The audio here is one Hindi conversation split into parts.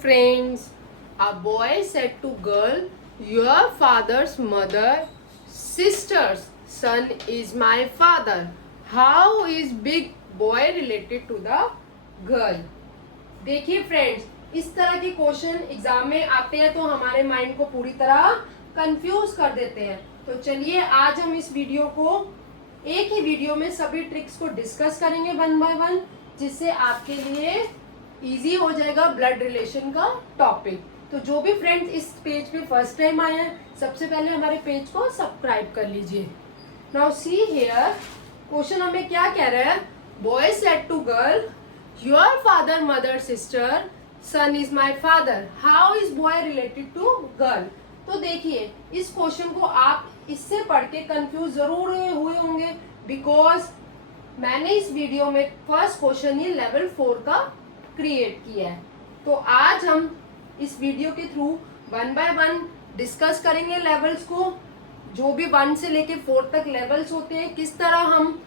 friends, a boy said to girl, your father's mother, sister's son is my father. How is big boy related to the girl? देखिए फ्रेंड्स, इस तरह के क्वेश्चन एग्जाम में आते हैं तो हमारे माइंड को पूरी तरह कंफ्यूज कर देते हैं। तो चलिए आज हम इस वीडियो को एक ही वीडियो में सभी ट्रिक्स को डिस्कस करेंगे वन बाय वन, जिससे आपके लिए इजी हो जाएगा ब्लड रिलेशन का टॉपिक। तो जो भी फ्रेंड्स इस पेज पे फर्स्ट टाइम आए हैं, सबसे पहले हमारे पेज को सब्सक्राइब कर लीजिए। नाउ सी हियर, क्वेश्चन हमें क्या कह रहा है? Boy said to girl, your father mother sister son is my father, how is boy related to girl. तो देखिए, इस क्वेश्चन को आप इससे पढ़ के कंफ्यूज जरूर हुए होंगे, बिकॉज मैंने इस वीडियो में फर्स्ट क्वेश्चन ये लेवल 4 का क्रिएट किया है। तो आज हम इस वीडियो के through one by one discuss करेंगे लेवल्स को, जो भी 1 से लेके 4 तक लेवल्स होते हैं, किस तरह हम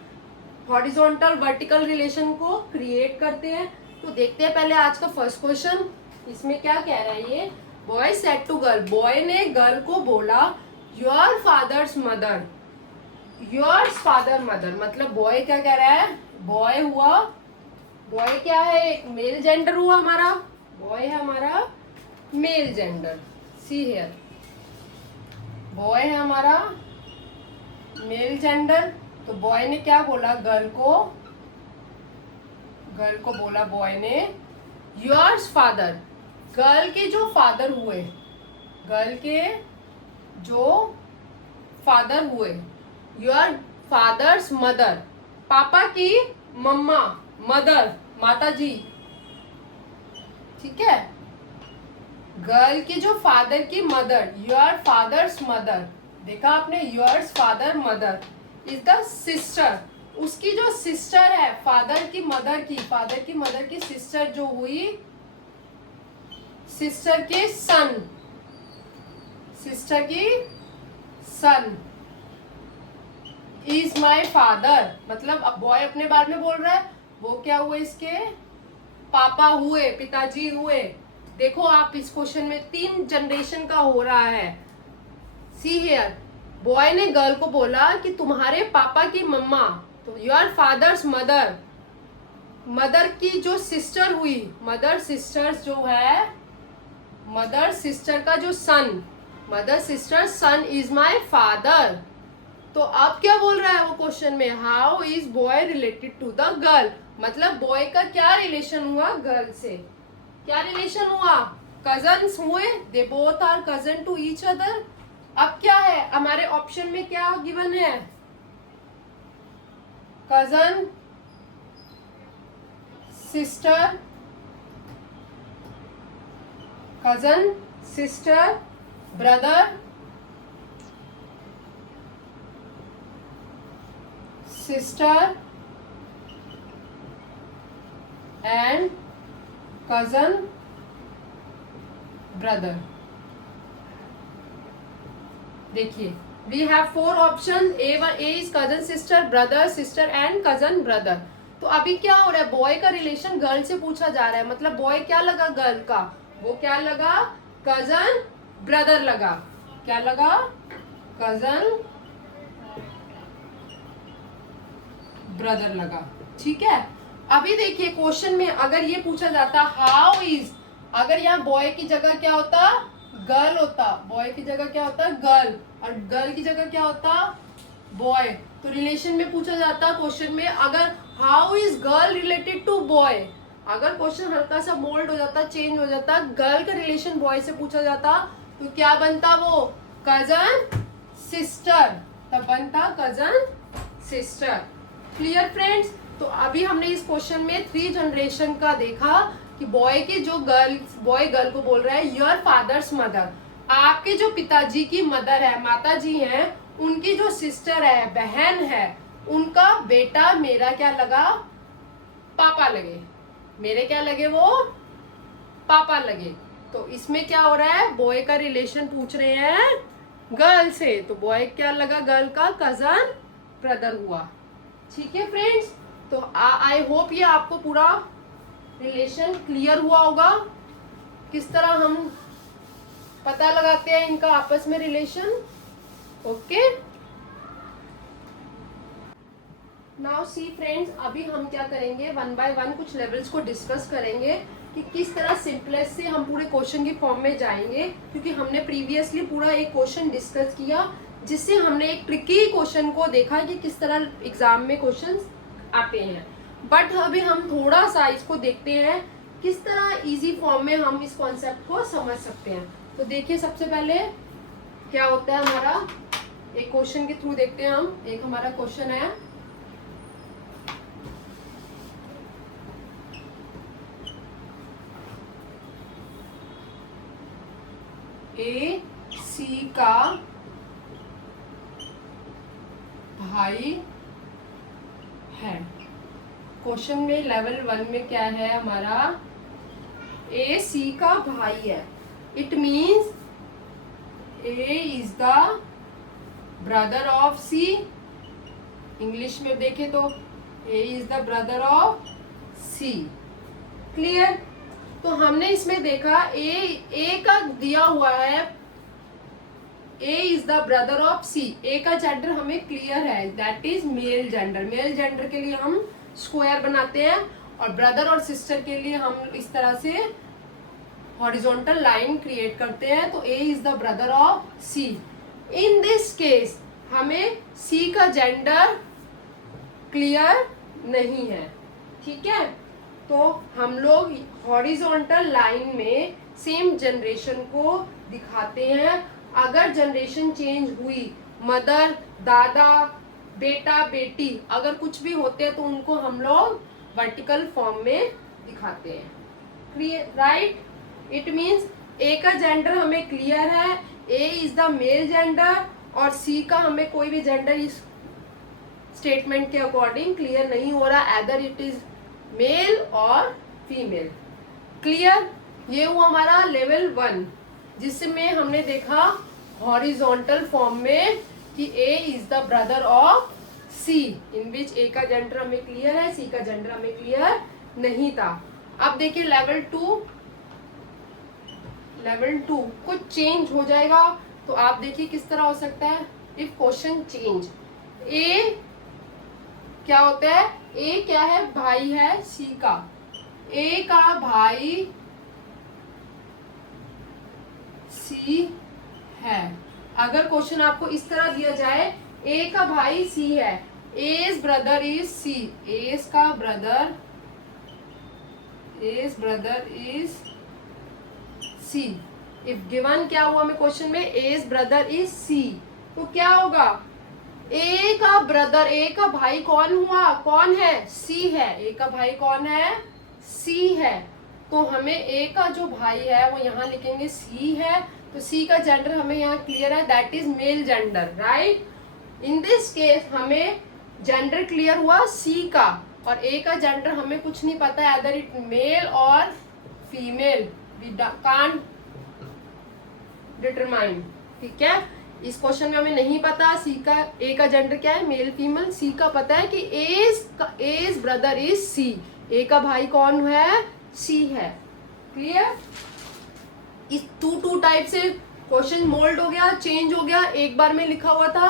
हॉरिजॉन्टल वर्टिकल रिलेशन को क्रिएट करते हैं। तो देखते हैं पहले आज का फर्स्ट क्वेश्चन। इसमें क्या कह रहा है ये? Boy said to girl, boy ने गर्ल को बोला, your father's mother, yours father mother, मतलब बॉय क्या कह रहा है? बॉय हुआ, बॉय क्या है? एक मेल जेंडर हुआ हमारा, बॉय है हमारा male gender. See here, boy है हमारा मेल जेंडर। तो बॉय ने क्या बोला गर्ल को? गर्ल को बोला बॉय ने, योर्स फादर, गर्ल के जो फादर हुए, गर्ल के जो फादर हुए, योर फादर्स मदर, पापा की मम्मा, मदर माता जी, ठीक है। गर्ल की जो फादर की मदर, योर फादर्स मदर, देखा आपने, yours father mother is the sister, उसकी जो सिस्टर है फादर की मदर की, फादर की मदर की सिस्टर जो हुई, सिस्टर के सन, सिस्टर की सन इज माई फादर, मतलब अब बॉय अपने बारे में बोल रहा है, वो क्या हुए? इसके पापा हुए, पिताजी हुए। देखो आप इस क्वेश्चन में 3 जनरेशन का हो रहा है। सी हियर, बॉय ने गर्ल को बोला कि तुम्हारे पापा की मम्मा, तो योर फादर्स मदर, मदर की जो सिस्टर हुई, मदर सिस्टर्स जो है, मदर सिस्टर का जो son, mother sister son is my father. तो अब क्या बोल रहा है वो क्वेश्चन में? How is boy related to the girl, मतलब बॉय का क्या रिलेशन हुआ गर्ल से? क्या रिलेशन हुआ? कजन्स हुए, they both are cousin to each other. अब क्या है हमारे ऑप्शन में, क्या गिवन है? Cousin, sister, cousin, sister, brother, sister and cousin brother. देखिए, we have 4 option, A is cousin sister, brother sister and cousin brother. तो अभी क्या हो रहा है? बॉय का रिलेशन गर्ल से पूछा जा रहा है, मतलब बॉय क्या लगा गर्ल का? वो क्या लगा? कजन ब्रदर लगा। क्या लगा? कजन ब्रदर लगा, ठीक है। अभी देखिए क्वेश्चन में अगर ये पूछा जाता हाउ इज, अगर यहाँ बॉय की जगह क्या होता? गर्ल होता, बॉय की जगह क्या होता? गर्ल, और गर्ल की जगह क्या होता? बॉय। तो रिलेशन में पूछा जाता क्वेश्चन में, अगर how is girl related to boy, अगर क्वेश्चन हल्का सा मोल्ड हो जाता, चेंज हो जाता, गर्ल का रिलेशन बॉय से पूछा जाता, तो क्या बनता वो? कजन सिस्टर, तब बनता कजन सिस्टर। Clear friends? तो अभी हमने इस क्वेश्चन में 3 जनरेशन का देखा कि बॉय के जो गर्ल, बॉय गर्ल को बोल रहा है योर फादर्स मदर, आपके जो पिताजी की मदर है, माता जी हैं, उनकी जो सिस्टर है, बहन है, उनका बेटा मेरा क्या लगा? पापा लगे, मेरे क्या लगे? वो पापा लगे। तो इसमें क्या हो रहा है? बॉय का रिलेशन पूछ रहे हैं गर्ल से, तो बॉय क्या लगा? गर्ल का कजन ब्रदर हुआ। ठीक है फ्रेंड्स, तो आई होप ये आपको पूरा रिलेशन क्लियर हुआ होगा। किस तरह हम पता लगाते हैं इनका आपस में relation. Okay, now see friends, अभी हम क्या करेंगे, वन बाय वन कुछ लेवल्स को डिस्कस करेंगे कि किस तरह सिंपलेस्ट से हम पूरे क्वेश्चन की फॉर्म में जाएंगे, क्योंकि हमने प्रीवियसली पूरा एक क्वेश्चन डिस्कस किया जिससे हमने एक ट्रिकी क्वेश्चन को देखा कि किस तरह एग्जाम में क्वेश्चंस आते हैं। बट अभी हम थोड़ा सा इसको देखते हैं किस तरह इजी फॉर्म में हम इस कॉन्सेप्ट को समझ सकते हैं। तो देखिए, सबसे पहले क्या होता है हमारा, एक क्वेश्चन के थ्रू देखते हैं हम। एक हमारा क्वेश्चन है, ए सी का भाई है। क्वेश्चन में लेवल 1 में क्या है हमारा, ए सी का भाई है। It means A is the brother of C. English में देखें तो A is the brother of C. Clear? तो हमने इसमें देखा ए का दिया हुआ है, A is the brother of C. A का जेंडर हमें क्लियर है, that is male gender. Male gender के लिए हम स्क्वायर बनाते हैं और ब्रदर और सिस्टर के लिए हम इस तरह से हॉरिजॉन्टल लाइन क्रिएट करते हैं। तो A is the brother of C. In this case हमें सी का जेंडर क्लियर नहीं है, ठीक है। तो हम लोग हॉरिजॉन्टल लाइन में सेम जनरेशन को दिखाते हैं। अगर जनरेशन चेंज हुई, मदर, दादा, बेटा, बेटी अगर कुछ भी होते हैं तो उनको हम लोग वर्टिकल फॉर्म में दिखाते हैं। राइट? इट मीन्स ए का जेंडर हमें क्लियर है, A is the male gender, और सी का हमें कोई भी जेंडर इस स्टेटमेंट के अकॉर्डिंग क्लियर नहीं हो रहा, एदर इट इज मेल और फीमेल। क्लियर? ये हुआ हमारा लेवल 1, जिसमें हमने देखा हॉरिजॉन्टल फॉर्म में कि ए is the brother of C, इन विच ए का जेंडर हमें क्लियर है, सी का जेंडर हमें क्लियर नहीं था। अब देखिए लेवल 2, लेवल 2 कुछ चेंज हो जाएगा। तो आप देखिए किस तरह हो सकता है, इफ क्वेश्चन चेंज। ए क्या होता है, ए क्या है, भाई है सी का। ए का भाई सी है। अगर क्वेश्चन आपको इस तरह दिया जाए, ए का भाई सी है, A's brother is C, A's का brother, A's brother is C. If given क्या हुआ हमें क्वेश्चन में, एज ब्रदर इज सी, तो क्या होगा, ए का ब्रदर, ए का भाई कौन हुआ, कौन है, सी है। ए का भाई कौन है, सी है। तो हमें ए का जो भाई है वो यहाँ लिखेंगे सी है। तो सी का जेंडर हमें यहाँ क्लियर है, that is male gender. Right? In this case हमें जेंडर क्लियर हुआ सी का, और ए का जेंडर हमें कुछ नहीं पता है, एदर इट मेल और फीमेल, वी कांट डिटरमाइन। ठीक है, इस क्वेश्चन में हमें नहीं पता सी का, ए का जेंडर क्या है, मेल फीमेल। सी का पता है कि as brother is C, A का भाई कौन है, सी है। क्लियर? इस टू टाइप से क्वेश्चन मोल्ड हो गया, चेंज हो गया। एक बार में लिखा हुआ था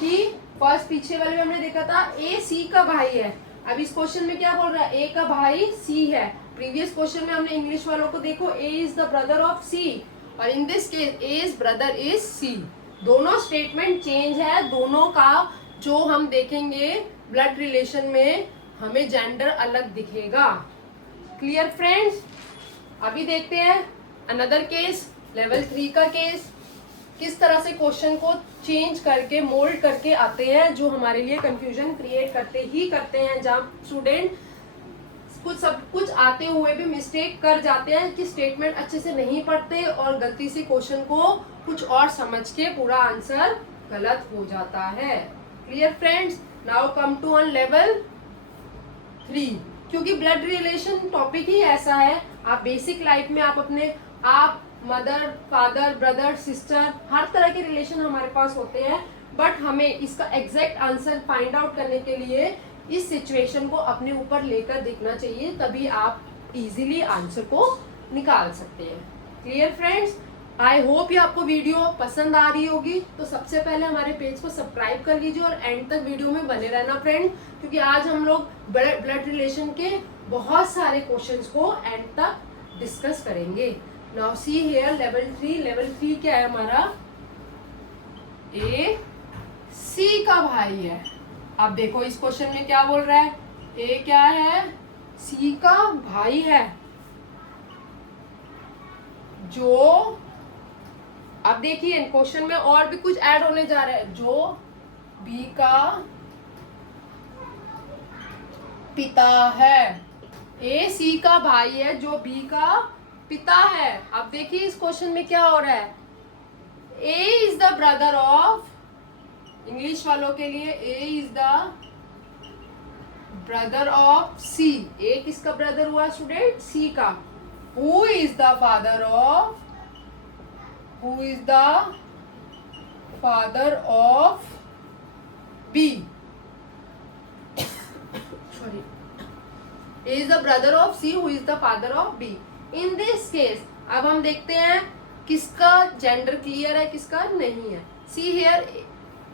कि फर्स्ट पीछे वाले में हमने देखा था ए सी का भाई है, अब इस क्वेश्चन में क्या बोल रहा है, ए का भाई सी है। प्रीवियस क्वेश्चन में हमने इंग्लिश वालों को देखो, A is the brother of C, और in this case A is brother is C. दोनों स्टेटमेंट चेंज है, दोनों का जो हम देखेंगे ब्लड रिलेशन में हमें जेंडर अलग दिखेगा। Clear friends? अभी देखते हैं अनदर केस, लेवल 3 का केस, किस तरह से क्वेश्चन को चेंज करके मोल्ड करके आते हैं, जो हमारे लिए कंफ्यूजन क्रिएट करते हैं, जहाँ स्टूडेंट सब कुछ आते हुए भी मिस्टेक कर जाते हैं कि स्टेटमेंट अच्छे से नहीं पढ़ते और गलती से क्वेश्चन को कुछ और समझ के पूरा आंसर गलत हो जाता है। Clear friends? Now come to on level 3, क्योंकि ब्लड रिलेशन टॉपिक ही ऐसा है, आप बेसिक लाइफ में आप अपने आप मदर, फादर, ब्रदर, सिस्टर, हर तरह के रिलेशन हमारे पास होते हैं, बट हमें इसका एग्जैक्ट आंसर फाइंड आउट करने के लिए इस सिचुएशन को अपने ऊपर लेकर देखना चाहिए, तभी आप इजीली आंसर को निकाल सकते हैं। Clear friends? आई होप ये आपको वीडियो पसंद आ रही होगी। तो सबसे पहले हमारे पेज को सब्सक्राइब कर लीजिए और एंड तक वीडियो में बने रहना फ्रेंड, क्योंकि आज हम लोग ब्लड रिलेशन के बहुत सारे क्वेश्चंस को एंड तक डिस्कस करेंगे। Now see here level 3। Level 3 क्या है हमारा? ए सी का भाई है। अब देखो इस क्वेश्चन में क्या बोल रहा है, ए क्या है? सी का भाई है, जो अब देखिए क्वेश्चन में और भी कुछ ऐड होने जा रहा है, जो बी का पिता है। ए सी का भाई है जो बी का पिता है। अब देखिए इस क्वेश्चन में क्या हो रहा है, A is the brother of, English वालों के लिए A is the brother of C. A किसका ब्रदर हुआ स्टूडेंट? सी का। Who is the father of, who is the father of B? Sorry, A is the brother of C, who is the father of B. In this case अब हम देखते हैं किसका जेंडर क्लियर है, किसका नहीं है। C here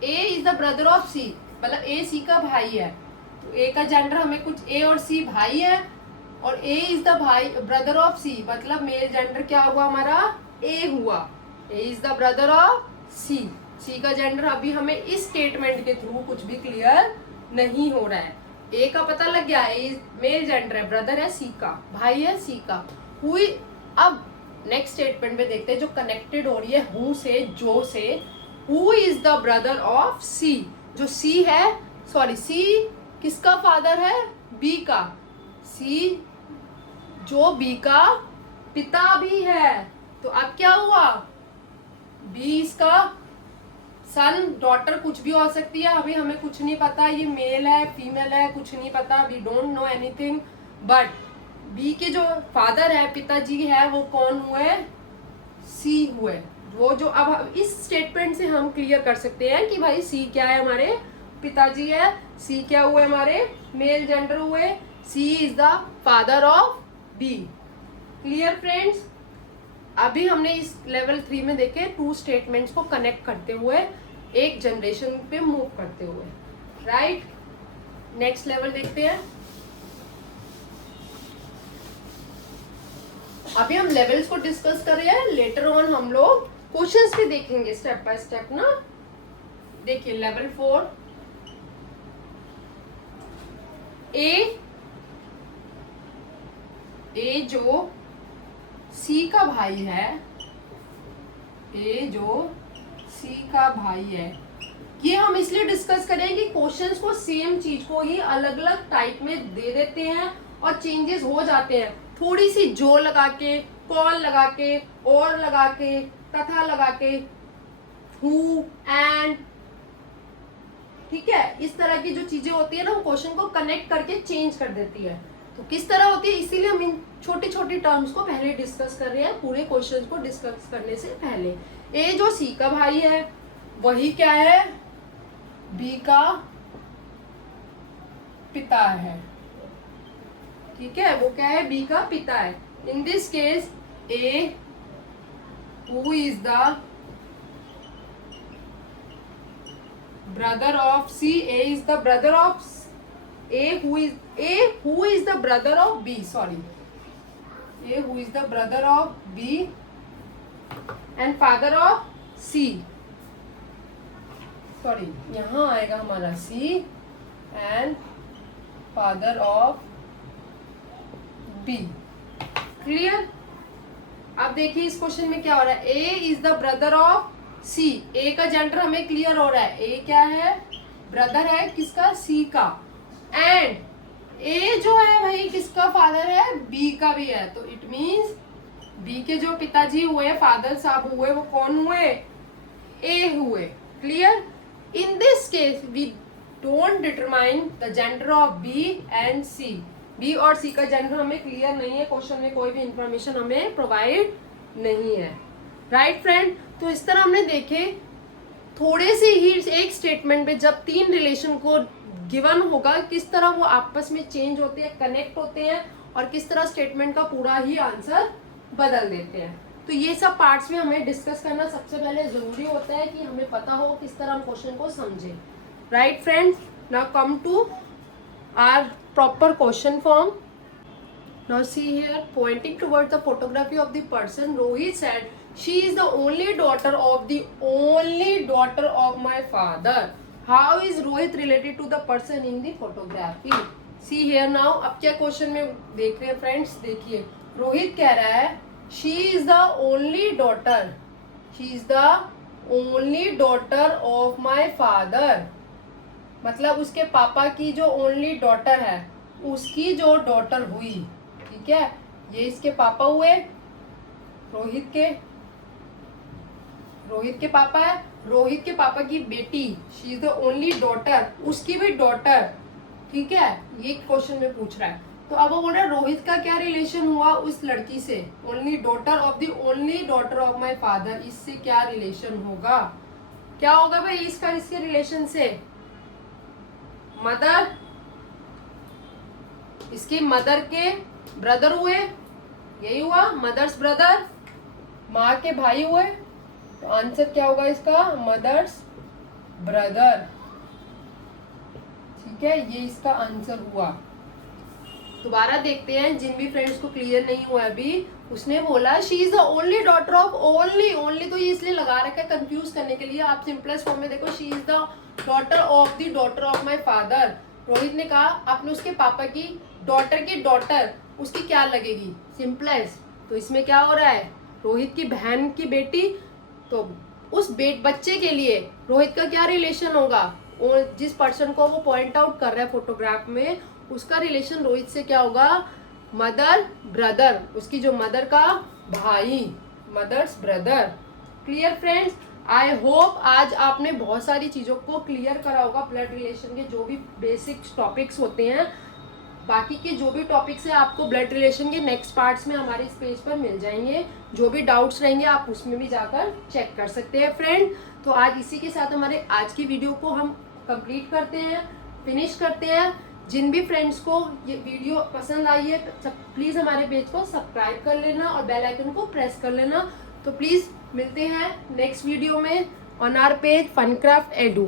A is the brother of C, मतलब ए सी का भाई है। तो ए का जेंडर हमें कुछ, ए और सी भाई है, और ए इज द भाई ब्रदर ऑफ सी, मतलब मेल जेंडर क्या हुआ हमारा? ए हुआ। ए इज द ब्रदर ऑफ सी। सी का जेंडर अभी हमें इस स्टेटमेंट के थ्रू कुछ भी क्लियर नहीं हो रहा है। ए का पता लग गया, ए मेल जेंडर है, ब्रदर है सी का, भाई है सी का। हुई अब नेक्स्ट स्टेटमेंट में देखते हैं जो कनेक्टेड हो रही है हु से, जो से। Who is the brother of C? जो सी है, सॉरी सी किसका फादर है? बी का। सी जो बी का पिता भी है। तो अब क्या हुआ? बी इसका सन, डॉटर कुछ भी हो सकती है, अभी हमें कुछ नहीं पता ये मेल है फीमेल है, कुछ नहीं पता, we don't know anything. But B के जो फादर है, पिताजी है, वो कौन हुए? सी हुए। वो जो अब इस स्टेटमेंट से हम क्लियर कर सकते हैं कि भाई सी क्या है? हमारे पिताजी है। सी क्या हुए? हमारे मेल जेंडर हुए। C is the father of B. Clear friends? अभी हमने इस लेवल 3 में देखे 2 स्टेटमेंट्स को कनेक्ट करते हुए, एक जनरेशन पे मूव करते हुए, राइट? नेक्स्ट लेवल देखते हैं। अभी हम लेवल्स को डिस्कस कर रहे हैं, लेटर ऑन हम लोग क्वेश्चंस भी देखेंगे स्टेप बाय स्टेप ना। देखिए लेवल 4, ए जो सी का भाई है, ए जो सी का भाई है, ये हम इसलिए डिस्कस करें कि क्वेश्चंस को सेम चीज को ही अलग अलग टाइप में दे देते हैं और चेंजेस हो जाते हैं, थोड़ी सी जो लगा के, कॉल लगा के, और लगा के, तथा लगा के, हु, एंड, ठीक है। इस तरह की जो चीजें होती है ना, वो क्वेश्चन को कनेक्ट करके चेंज कर देती है। तो किस तरह होती है, इसीलिए हम इन छोटी छोटी टर्म्स को पहले डिस्कस कर रहे हैं, पूरे क्वेश्चन को डिस्कस करने से पहले। ए जो सी का भाई है, वही क्या है? बी का पिता है, ठीक है। वो क्या है? बी का पिता है। In this case A who is the brother of C, A is the brother of A who is the brother of B, sorry, A who is the brother of B and father of C, sorry, यहाँ आएगा हमारा C and father of B, clear? अब देखिए इस क्वेश्चन में क्या हो रहा है, A is the brother of C, A का जेंडर हमें क्लियर हो रहा है, A क्या है? ब्रदर है किसका? C का। एंड ए जो है भाई किसका फादर है? बी का भी है। तो इट मींस बी के जो पिताजी हुए, फादर साहब हुए, वो कौन हुए? ए हुए। Clear? In this case we don't determine the gender of B and C. B और सी का जेंडर हमें क्लियर नहीं है, क्वेश्चन में कोई भी इंफॉर्मेशन हमें प्रोवाइड नहीं है, राइट फ्रेंड? तो इस तरह हमने देखे थोड़े से ही एक स्टेटमेंट में जब 3 रिलेशन को गिवन होगा, किस तरह वो आपस में चेंज होते हैं, कनेक्ट होते हैं, और किस तरह स्टेटमेंट का पूरा ही आंसर बदल देते हैं। तो ये सब पार्ट्स में हमें डिस्कस करना सबसे पहले जरूरी होता है कि हमें पता हो किस तरह हम क्वेश्चन को समझें. Right friends, now come to our proper question form. Now see here, pointing towards the photography of the person, Rohit said, "She is the only daughter of my father." How is Rohit related to the person in the photography? See here now, अब क्या क्वेश्चन में देख रहे हैं फ्रेंड्स, देखिए रोहित कह रहा है she is the only daughter of my father. मतलब उसके पापा की जो ओनली डॉटर है, उसकी जो डॉटर हुई, ठीक है, ये इसके पापा हुए, रोहित के पापा है, रोहित के पापा की बेटी, she is the only daughter, उसकी भी डॉटर, ठीक है, ये क्वेश्चन में पूछ रहा है. तो अब वो बोल रहा है रोहित का क्या रिलेशन हुआ उस लड़की से, only daughter of my father, इससे क्या रिलेशन होगा, क्या होगा भाई इसका, इसके रिलेशन से मदर, इसकी मदर के ब्रदर हुए, यही हुआ, मदर्स ब्रदर, माँ के भाई हुए, तो आंसर क्या होगा इसका, मदर्स ब्रदर. ठीक है, ये इसका आंसर हुआ. दोबारा देखते हैं, जिन भी फ्रेंड्स को क्लियर नहीं हुआ अभी, उसने बोला she is the only daughter of, only तो ये इसलिए लगा रखा है कंफ्यूज करने के लिए. आप सिंपलेस्ट फॉर्म में देखो, she is the daughter of my father. Rohit ने कहा आपने उसके पापा की डॉटर उसकी क्या लगेगी, सिंपलेस्ट. तो इसमें क्या हो रहा है, रोहित की बहन की बेटी, तो उस बच्चे के लिए रोहित का क्या रिलेशन होगा, और जिस पर्सन को वो पॉइंट आउट कर रहा है फोटोग्राफ में, उसका रिलेशन रोहित से क्या होगा, मदर ब्रदर, उसकी जो मदर का भाई, mother's brother. Clear friends, I hope आज आपने बहुत सारी चीज़ों को क्लियर करा होगा. ब्लड रिलेशन के जो भी बेसिक टॉपिक्स होते हैं, बाकी के जो भी टॉपिक्स है आपको ब्लड रिलेशन के नेक्स्ट पार्ट्स में हमारे इस पेज पर मिल जाएंगे. जो भी डाउट्स रहेंगे आप उसमें भी जाकर चेक कर सकते हैं फ्रेंड. तो आज इसी के साथ हमारे आज की वीडियो को हम कंप्लीट करते हैं, फिनिश करते हैं. जिन भी फ्रेंड्स को ये वीडियो पसंद आई है तो प्लीज़ हमारे पेज को सब्सक्राइब कर लेना और बेल आइकन को प्रेस कर लेना. तो प्लीज़ मिलते हैं नेक्स्ट वीडियो में ऑन आवर पेज फनक्राफ्ट एडू.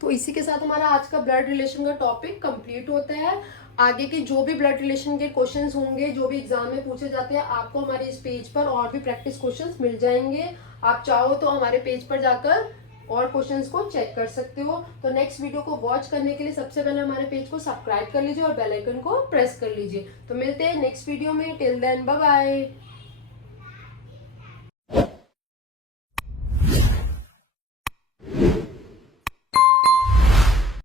तो इसी के साथ हमारा आज का ब्लड रिलेशन का टॉपिक कंप्लीट होता है. आगे के जो भी ब्लड रिलेशन के क्वेश्चंस होंगे, जो भी एग्जाम में पूछे जाते हैं, आपको हमारे इस पेज पर और भी प्रैक्टिस क्वेश्चंस मिल जाएंगे. आप चाहो तो हमारे पेज पर जाकर और क्वेश्चंस को चेक कर सकते हो. तो नेक्स्ट वीडियो को वॉच करने के लिए सबसे पहले हमारे पेज को सब्सक्राइब कर लीजिए और बेल आइकन को प्रेस कर लीजिए. तो मिलते हैं नेक्स्ट वीडियो में. Till then bye bye.